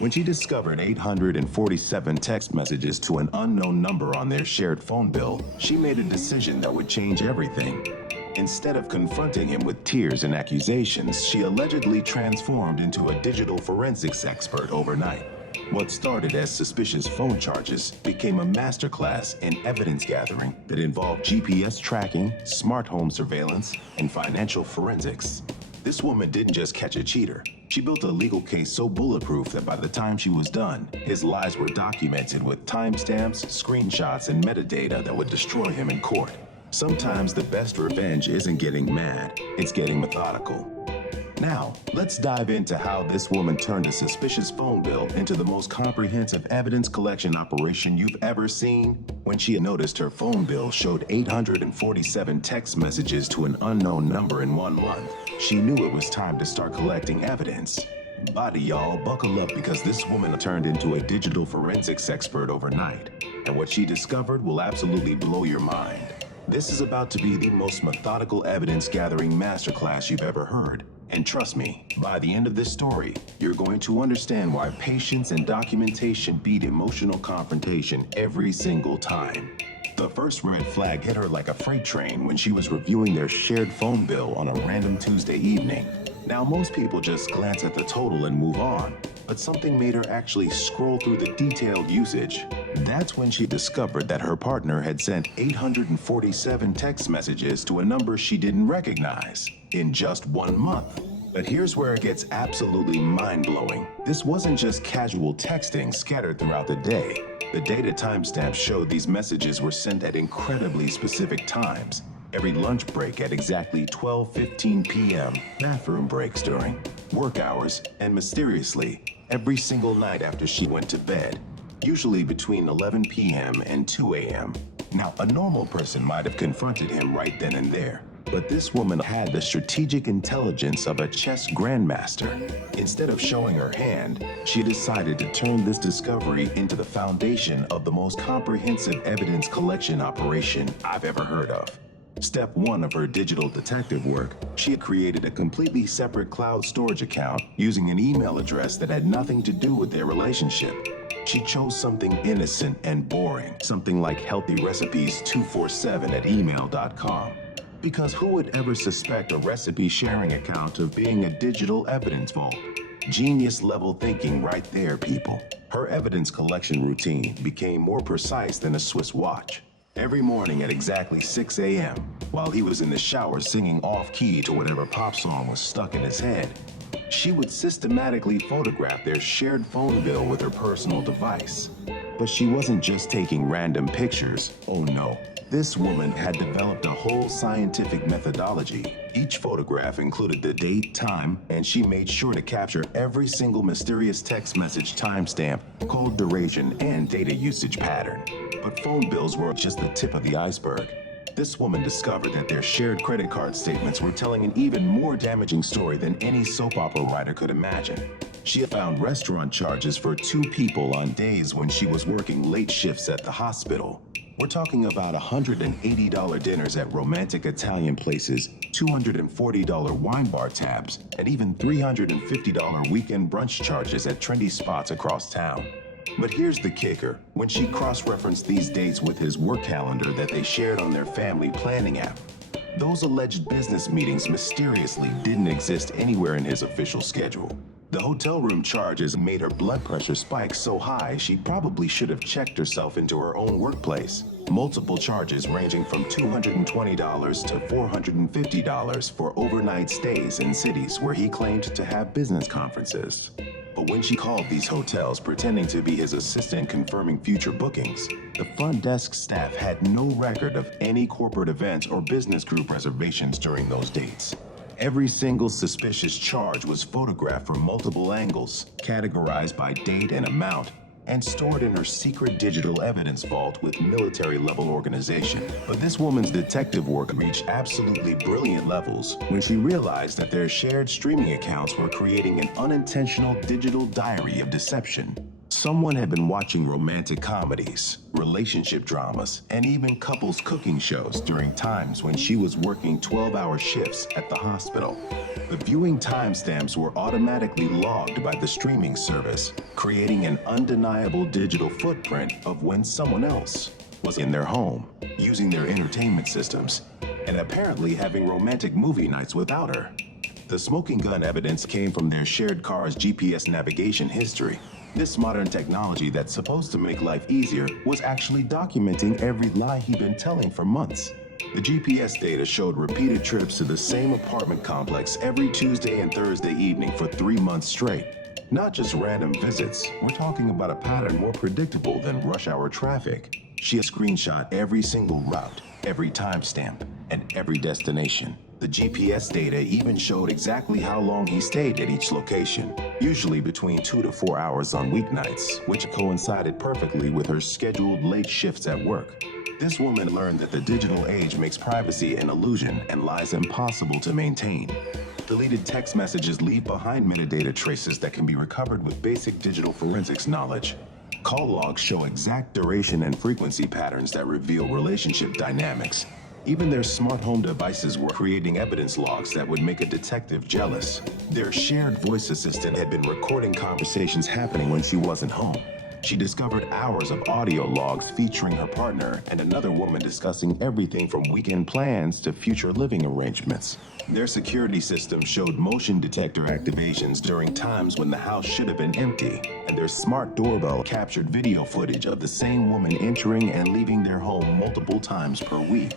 When she discovered 847 text messages to an unknown number on their shared phone bill, she made a decision that would change everything. Instead of confronting him with tears and accusations, she allegedly transformed into a digital forensics expert overnight. What started as suspicious phone charges became a masterclass in evidence gathering that involved GPS tracking, smart home surveillance, and financial forensics. This woman didn't just catch a cheater. She built a legal case so bulletproof that by the time she was done, his lies were documented with timestamps, screenshots, and metadata that would destroy him in court. Sometimes the best revenge isn't getting mad, it's getting methodical. Now, let's dive into how this woman turned a suspicious phone bill into the most comprehensive evidence collection operation you've ever seen. When she noticed her phone bill showed 847 text messages to an unknown number in 1 month, she knew it was time to start collecting evidence. Body y'all, buckle up because this woman turned into a digital forensics expert overnight. And what she discovered will absolutely blow your mind. This is about to be the most methodical evidence gathering masterclass you've ever heard. And trust me, by the end of this story, you're going to understand why patience and documentation beat emotional confrontation every single time. The first red flag hit her like a freight train when she was reviewing their shared phone bill on a random Tuesday evening. Now, most people just glance at the total and move on, but something made her actually scroll through the detailed usage. That's when she discovered that her partner had sent 847 text messages to a number she didn't recognize in just 1 month. But here's where it gets absolutely mind-blowing. This wasn't just casual texting scattered throughout the day. The data timestamps showed these messages were sent at incredibly specific times. Every lunch break at exactly 12:15 p.m., bathroom breaks during work hours, and mysteriously, every single night after she went to bed, usually between 11 p.m. and 2 a.m. Now, a normal person might have confronted him right then and there, but this woman had the strategic intelligence of a chess grandmaster. Instead of showing her hand, she decided to turn this discovery into the foundation of the most comprehensive evidence collection operation I've ever heard of. Step 1 of her digital detective work, she had created a completely separate cloud storage account using an email address that had nothing to do with their relationship. She chose something innocent and boring, something like healthyrecipes247@email.com. Because who would ever suspect a recipe sharing account of being a digital evidence vault? Genius level thinking right there, people. Her evidence collection routine became more precise than a Swiss watch. Every morning at exactly 6 a.m., while he was in the shower singing off-key to whatever pop song was stuck in his head, she would systematically photograph their shared phone bill with her personal device. But she wasn't just taking random pictures, oh no. This woman had developed a whole scientific methodology. Each photograph included the date, time, and she made sure to capture every single mysterious text message timestamp, call duration, and data usage pattern. But phone bills were just the tip of the iceberg. This woman discovered that their shared credit card statements were telling an even more damaging story than any soap opera writer could imagine. She had found restaurant charges for 2 people on days when she was working late shifts at the hospital. We're talking about $180 dinners at romantic Italian places, $240 wine bar tabs, and even $350 weekend brunch charges at trendy spots across town. But here's the kicker. When she cross-referenced these dates with his work calendar that they shared on their family planning app, those alleged business meetings mysteriously didn't exist anywhere in his official schedule. The hotel room charges made her blood pressure spike so high she probably should have checked herself into her own workplace. Multiple charges ranging from $220 to $450 for overnight stays in cities where he claimed to have business conferences. But when she called these hotels pretending to be his assistant confirming future bookings, the front desk staff had no record of any corporate events or business group reservations during those dates. Every single suspicious charge was photographed from multiple angles, categorized by date and amount, and stored in her secret digital evidence vault with military-level organization. But this woman's detective work reached absolutely brilliant levels when she realized that their shared streaming accounts were creating an unintentional digital diary of deception. Someone had been watching romantic comedies, relationship dramas, and even couples cooking shows during times when she was working 12-hour shifts at the hospital. The viewing timestamps were automatically logged by the streaming service, creating an undeniable digital footprint of when someone else was in their home, using their entertainment systems, and apparently having romantic movie nights without her. The smoking gun evidence came from their shared car's GPS navigation history. This modern technology that's supposed to make life easier was actually documenting every lie he'd been telling for months. The GPS data showed repeated trips to the same apartment complex every Tuesday and Thursday evening for 3 months straight. Not just random visits, we're talking about a pattern more predictable than rush hour traffic. She had screenshot every single route, every timestamp, and every destination. The GPS data even showed exactly how long he stayed at each location, usually between 2 to 4 hours on weeknights, which coincided perfectly with her scheduled late shifts at work. This woman learned that the digital age makes privacy an illusion and lies impossible to maintain. Deleted text messages leave behind metadata traces that can be recovered with basic digital forensics knowledge. Call logs show exact duration and frequency patterns that reveal relationship dynamics. Even their smart home devices were creating evidence logs that would make a detective jealous. Their shared voice assistant had been recording conversations happening when she wasn't home. She discovered hours of audio logs featuring her partner and another woman discussing everything from weekend plans to future living arrangements. Their security system showed motion detector activations during times when the house should have been empty, and their smart doorbell captured video footage of the same woman entering and leaving their home multiple times per week.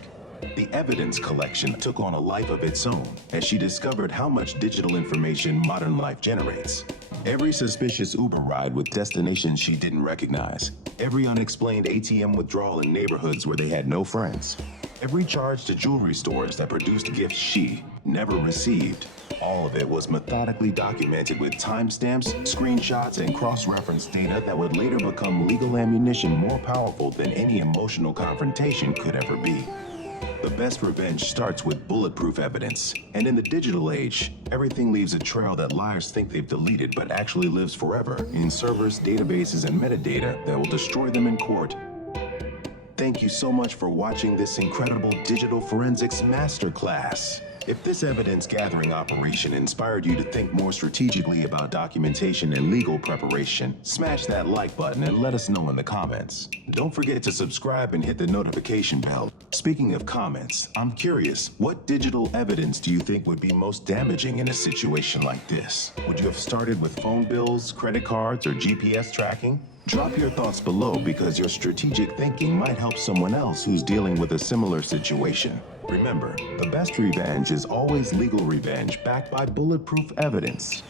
The evidence collection took on a life of its own as she discovered how much digital information modern life generates. Every suspicious Uber ride with destinations she didn't recognize. Every unexplained ATM withdrawal in neighborhoods where they had no friends. Every charge to jewelry stores that produced gifts she never received. All of it was methodically documented with timestamps, screenshots, and cross-reference data that would later become legal ammunition more powerful than any emotional confrontation could ever be. The best revenge starts with bulletproof evidence, and in the digital age, everything leaves a trail that liars think they've deleted but actually lives forever in servers, databases, and metadata that will destroy them in court. Thank you so much for watching this incredible digital forensics masterclass. If this evidence gathering operation inspired you to think more strategically about documentation and legal preparation, smash that like button and let us know in the comments. Don't forget to subscribe and hit the notification bell. Speaking of comments, I'm curious, what digital evidence do you think would be most damaging in a situation like this? Would you have started with phone bills, credit cards, or GPS tracking? Drop your thoughts below because your strategic thinking might help someone else who's dealing with a similar situation. Remember, the best revenge is always legal revenge backed by bulletproof evidence.